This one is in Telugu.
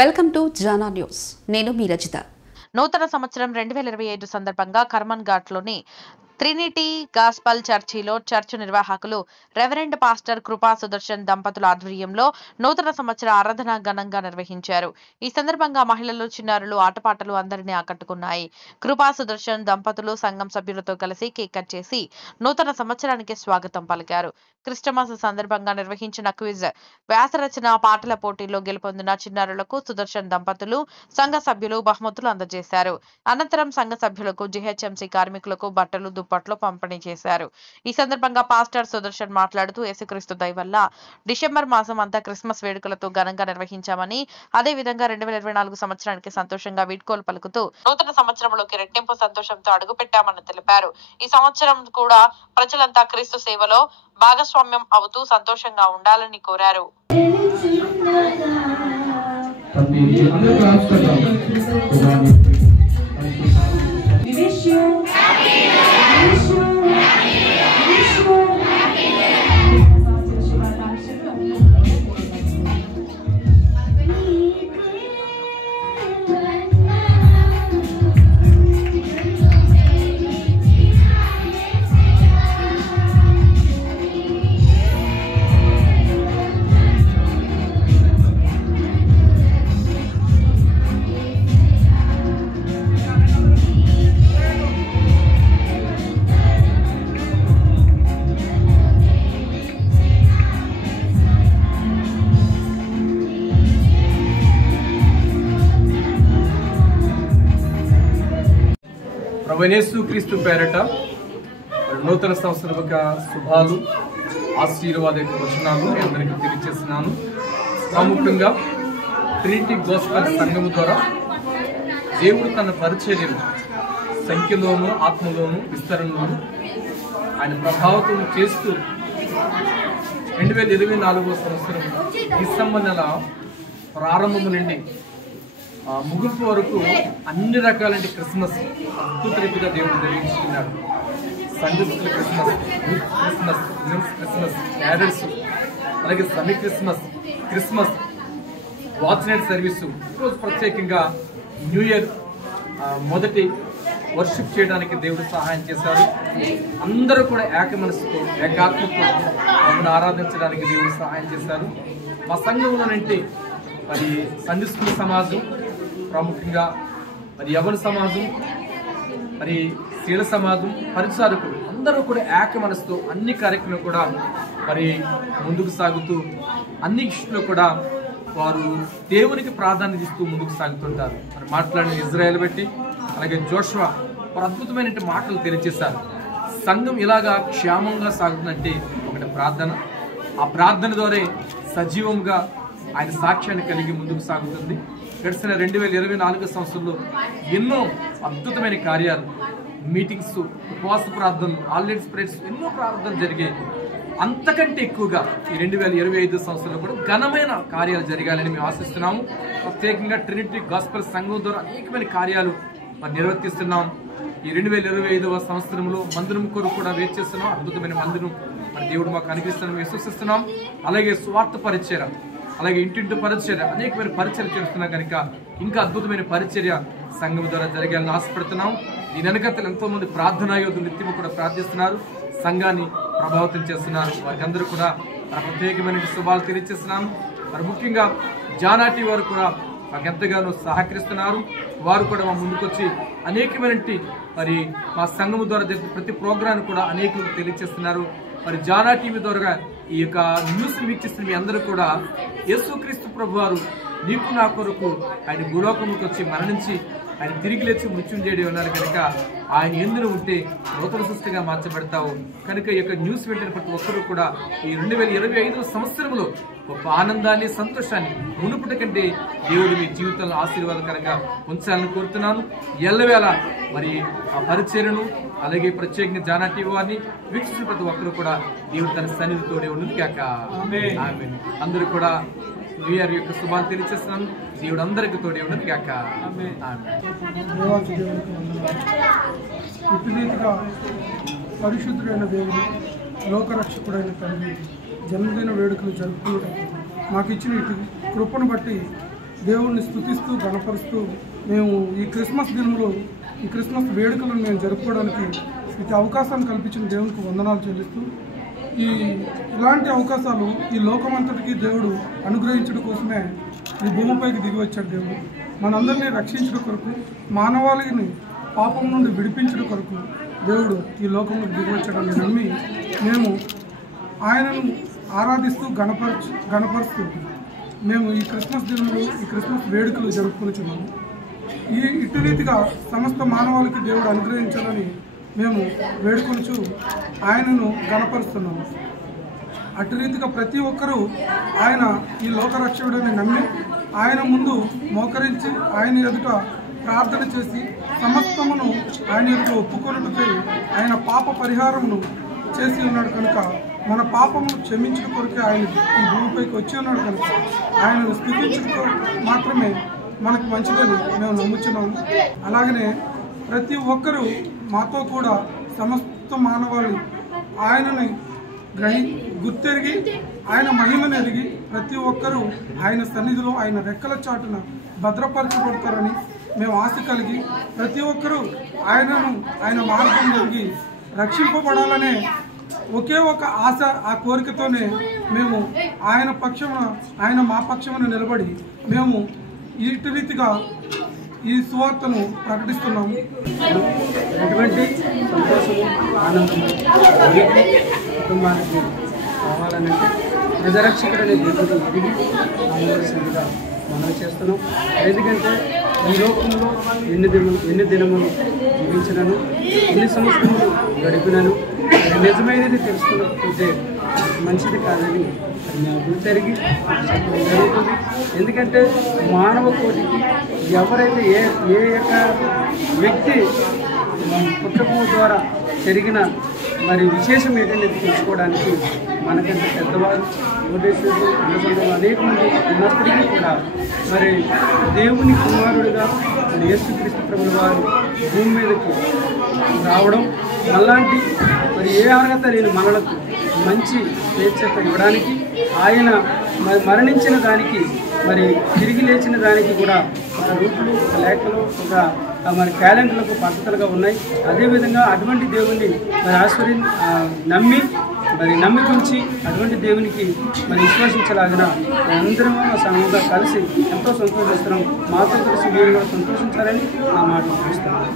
Welcome to Jana news. నేను మీ రజిత. నూతన సంవత్సరం 2025 సందర్భంగా కర్మన్ ఘాట్లోని ట్రినిటీ గాస్పల్ చర్చిలో చర్చ్ నిర్వాహకులు రెవరెండ్ పాస్టర్ కృపా సుదర్శన్ దంపతుల ఆధ్వర్యంలో నూతన సంవత్సర ఆరాధన ఘనంగా నిర్వహించారు. ఈ సందర్భంగా మహిళలు, చిన్నారులు, ఆటపాటలు అందరినీ ఆకట్టుకున్నాయి. కృపా సుదర్శన్ దంపతులు సంఘం సభ్యులతో కలిసి కేక్ కట్ చేసి నూతన సంవత్సరానికి స్వాగతం పలికారు. క్రిస్టమస్ సందర్భంగా నిర్వహించిన క్విజ్, వ్యాసరచన, పాటల పోటీల్లో గెలుపొందిన చిన్నారులకు సుదర్శన్ దంపతులు సంఘ సభ్యులు బహుమతులు అందజేశారు. అనంతరం సంఘ సభ్యులకు జీహెచ్ఎంసీ కార్మికులకు బట్టలు, దుప్పట్లు పంపిణీ చేశారు. ఈ సందర్భంగా పాస్టర్ సుదర్శన్ మాట్లాడుతూ, యేసుక్రీస్తు దయ వల్ల డిసెంబర్ మాసం అంతా క్రిస్మస్ వేడుకలతో ఘనంగా నిర్వహించామని, అదే విధంగా 2024 సంవత్సరానికి సంతోషంగా వీడ్కోలు పలుకుతూ నూతన సంవత్సరంలోకి రెట్టింపు సంతోషంతో అడుగుపెట్టామని తెలిపారు. ఈ సంవత్సరం కూడా ప్రజలంతా క్రీస్తు సేవలో భాగస్వామ్యం అవుతూ సంతోషంగా ఉండాలని కోరారు. యేసుక్రీస్తు పేరట నూతన సంవత్సర శుభాలు, ఆశీర్వాద వచనాలు మీ అందరికీ తెలియజేస్తున్నాను. ప్రాముఖ్యంగా ట్రినిటీ గాస్పెల్ సంఘము ద్వారా దేవుడు తన పరిచర్యను సంఖ్యలోను, ఆత్మలోను, విస్తరణలోను ఆయన ప్రభావితం చేస్తూ 2024 సంవత్సరం డిసెంబర్ నెల ప్రారంభము నుండి ముగింపు వరకు అన్ని రకాలంటి క్రిస్మస్ అద్భుత రీతిగా దేవుడు నిర్వహించుకున్నాడు. సంఘస్థుల Christmas, youth Christmas, women's Christmas, cadres, అలాగే semi Christmas, watch night service. ఈరోజు ప్రత్యేకంగా న్యూ ఇయర్ మొదటి వర్షిప్ చేయడానికి దేవుడు సహాయం చేశారు. అందరూ కూడా ఏక మనసుతో, ఏకాత్మతో మమ్మల్ని ఆరాధించడానికి దేవుడు సహాయం చేశారు. మా సంఘంలో నుండి మరి సండే స్కూల్ సమాజం, ప్రాముఖ్యంగా మరి యవన సమాజం, మరి శీల సమాజం, పరిచారకులు అందరూ కూడా ఏక మనసుతో అన్ని కార్యక్రమాలు కూడా మరి ముందుకు సాగుతూ అన్ని ఇష్యూలో కూడా వారు దేవునికి ప్రాధాన్యత ఇస్తూ ముందుకు సాగుతుంటారు. మరి మాట్లాడిన ఇజ్రాయెల్ బట్టి, అలాగే జోషువా వారు అద్భుతమైన మాటలు తెలియజేశారు. సంఘం ఇలాగా క్షేమంగా సాగుతుందంటే ఒకటి ప్రార్థన. ఆ ప్రార్థన ద్వారా సజీవంగా ఆయన సాక్ష్యాన్ని కలిగి ముందుకు సాగుతుంది. గడిచిన 2024 సంవత్సరంలో ఎన్నో అద్భుతమైన కార్యాలు, మీటింగ్స్, ఉపవాస ప్రార్థనలు, ఆన్లైన్ స్ప్రెడ్స్, ఎన్నో ప్రార్థనలు జరిగాయి. అంతకంటే ఎక్కువగా ఈ 2025 సంవత్సరంలో కూడా ఘనమైన కార్యాలు జరగాలని మేము ఆశిస్తున్నాము. ప్రత్యేకంగా ట్రినిటీ గాస్పెల్ సంఘం ద్వారా అనేకమైన కార్యాలు మరి నిర్వర్తిస్తున్నాం. ఈ 2025 సంవత్సరంలో మందిరం కొరకు కూడా వేచి చేస్తున్నాం. అద్భుతమైన మందిరం మరి దేవుడు మాకు అనుగ్రహిస్తానని విశ్వసిస్తున్నాం. అలాగే స్వార్థ పరిచర్య, అలాగే ఇంటింటి పరిచర్య, అనేకమైన పరిచర్య చేస్తున్నాం కనుక ఇంకా అద్భుతమైన పరిచర్య సంఘం ద్వారా జరగాలని ఆశపడుతున్నాం. దీని వెనకతలు ఎంతో మంది ప్రార్థనా యోధులు నిత్యము కూడా ప్రార్థిస్తున్నారు, సంఘాన్ని ప్రభావితం చేస్తున్నారు. వారికి అందరూ కూడా ప్రత్యేకమైన శుభాలు తెలియజేస్తున్నాం. మరి ముఖ్యంగా జానాటి వారు కూడా మాకు ఎంతగానో సహకరిస్తున్నారు. వారు కూడా మా ముందుకొచ్చి అనేకమైన మరి మా సంఘము ద్వారా జరిగే ప్రతి ప్రోగ్రాం కూడా అనేకులకు తెలియజేస్తున్నారు. మరి జానా టీవీ ద్వారా ఈ యొక్క న్యూస్ వీక్షిస్తున్న మీ అందరూ కూడా యేసుక్రీస్తు ప్రభు వారు నీకు నా కొరకు ఆయన భూలోకములకు వచ్చి మరణించి ఆయన తిరిగి లేచి మృత్యుంజయుడు ఉన్నారు కనుక ఆయన ఎందులో ఉంటే నూతన సృష్టిగా మార్చబడతావు కనుక ఈ యొక్క న్యూస్ వింటున్న ప్రతి ఒక్కరూ కూడా ఈ 2025 సంవత్సరంలో గొప్ప ఆనందాన్ని, సంతోషాన్ని మునుపటి కంటే దేవుడు మీ జీవితంలో ఆశీర్వాదకరంగా ఉంచాలని కోరుతున్నాను. ఎల్లవేళ మరి ఆ పరిచర్యను, అలాగే ప్రత్యేకంగా జానా టీవీ వారిని వీక్షించిన ప్రతి ఒక్కరు కూడా దేవుడు తన సన్నిధితోనే ఉండును గాక. ఆమేన్. అందరూ కూడా న్యూ ఇయర్ యొక్క శుభాలు తెలియజేస్తున్నాను. దేవుడు అందరికి తోడే ఉండను గాక. పరిశుద్ధుడైన దేవుడు, లోకరక్షకుడైన తండ్రి, జన్మదిన వేడుకలు జరుపుకున్నట్టు మాకు ఇచ్చిన ఇటు కృపను బట్టి దేవుడిని స్తుతిస్తూ గణపరుస్తూ మేము ఈ క్రిస్మస్ దినంలో ఈ క్రిస్మస్ వేడుకలను మేము జరుపుకోవడానికి ఇటు అవకాశాన్ని కల్పించిన దేవునికి వందనాలు చెల్లిస్తూ ఇలాంటి అవకాశాలు ఈ లోకమంతటికి దేవుడు అనుగ్రహించడం కోసమే ఈ భూమిపైకి దిగి వచ్చాడు. దేవుడు మనందరినీ రక్షించడం కొరకు, మానవాళిని పాపం నుండి విడిపించడం కొరకు దేవుడు ఈ లోకంలోకి దిగి వచ్చాడని నమ్మి మేము ఆయనను ఆరాధిస్తూ గణపరుస్తూ మేము ఈ క్రిస్మస్ దినంలో ఈ క్రిస్మస్ వేడుకలు జరుపుకుంటున్నాము. ఇటు రీతిగా సమస్త మానవాళికి దేవుడు అనుగ్రహించాలని మేము వేడుకొనుచు ఆయనను గణపరుస్తున్నాము. అటు రీతిగా ప్రతి ఒక్కరూ ఆయన ఈ లోకరక్షకుడని నమ్మి ఆయన ముందు మోకరించి ఆయన ఎదుట ప్రార్థన చేసి సమస్తమును ఆయన ఎదుట ఒప్పుకొనుటకై ఆయన పాప పరిహారమును చేసి ఉన్నాడు కనుక మన పాపమును క్షమించడం కొరకే ఆయన ఈ భూమిపైకి వచ్చి ఉన్నాడు కనుక ఆయనను స్తుతించడం మాత్రమే మనకు మంచిదని మేము నమ్ముచున్నాము. అలాగనే ప్రతి ఒక్కరూ మాతో కూడా సమస్త మానవాళి ఆయనని గుర్తెరిగి ఆయన మహిమను ఎరిగి ప్రతి ఒక్కరూ ఆయన సన్నిధిలో ఆయన రెక్కల చాటున భద్రపరచబడతారని మేము ఆశ కలిగి ప్రతి ఒక్కరూ ఆయన మార్గం జరిగి రక్షింపబడాలనే ఒకే ఒక ఆశ, ఆ కోరికతోనే మేము ఆయన మా పక్షమున నిలబడి మేము ఇటు రీతిగా ఈ సువార్తను ప్రకటిస్తున్నాము. ఎటువంటి సంతోషము, ఆనందము కుటుంబానికి కావాలనంటే ప్రజరక్షకుడనే దేవుడు ఎదిగి రావలసిందిగా మనం చేస్తున్నాం. ఎందుకంటే ఈ లోకంలో ఎన్ని దినములు జీవించినను, ఎన్ని సంవత్సరములు గడిపినను నిజమైనది తెలుసుకున్నట్లయితే మంచిది కాదని గుర్తెరిగి జరుగుతుంది. ఎందుకంటే మానవ కోటికి ఎవరైతే ఏ యొక్క వ్యక్తి పుట్టకము ద్వారా జరిగిన మరి విశేషం ఏంటనేది తెలుసుకోవడానికి మనకంటే పెద్దవారు కోటేశ్వరులు అన్నసంతులు అనేక మంది ఉన్నప్పటికీ కూడా మరి దేవుని కుమారుడిగా మరి యేసుక్రీస్తు ప్రభుల వారు భూమి మీదకి రావడం మనలాంటి మరి ఏ అర్హత లేని మనలకు మంచి స్వేచ్ఛత ఇవ్వడానికి, ఆయన మరణించిన దానికి మరి తిరిగి లేచిన దానికి కూడా ఒక రూపులు, ఒక లేఖలు, ఒక మరి క్యాలెండర్లకు పద్ధతులుగా ఉన్నాయి. అదేవిధంగా అటువంటి దేవుణ్ణి మరి నమ్మికుంచి అటువంటి దేవునికి మరి విశ్వసించలాగిన అందరం సమూహంగా కలిసి ఎంతో సంతోషిస్తున్నాం. మాతో కలిసి మీరు కూడా సంతోషించాలని నా మాట చూపిస్తున్నాను.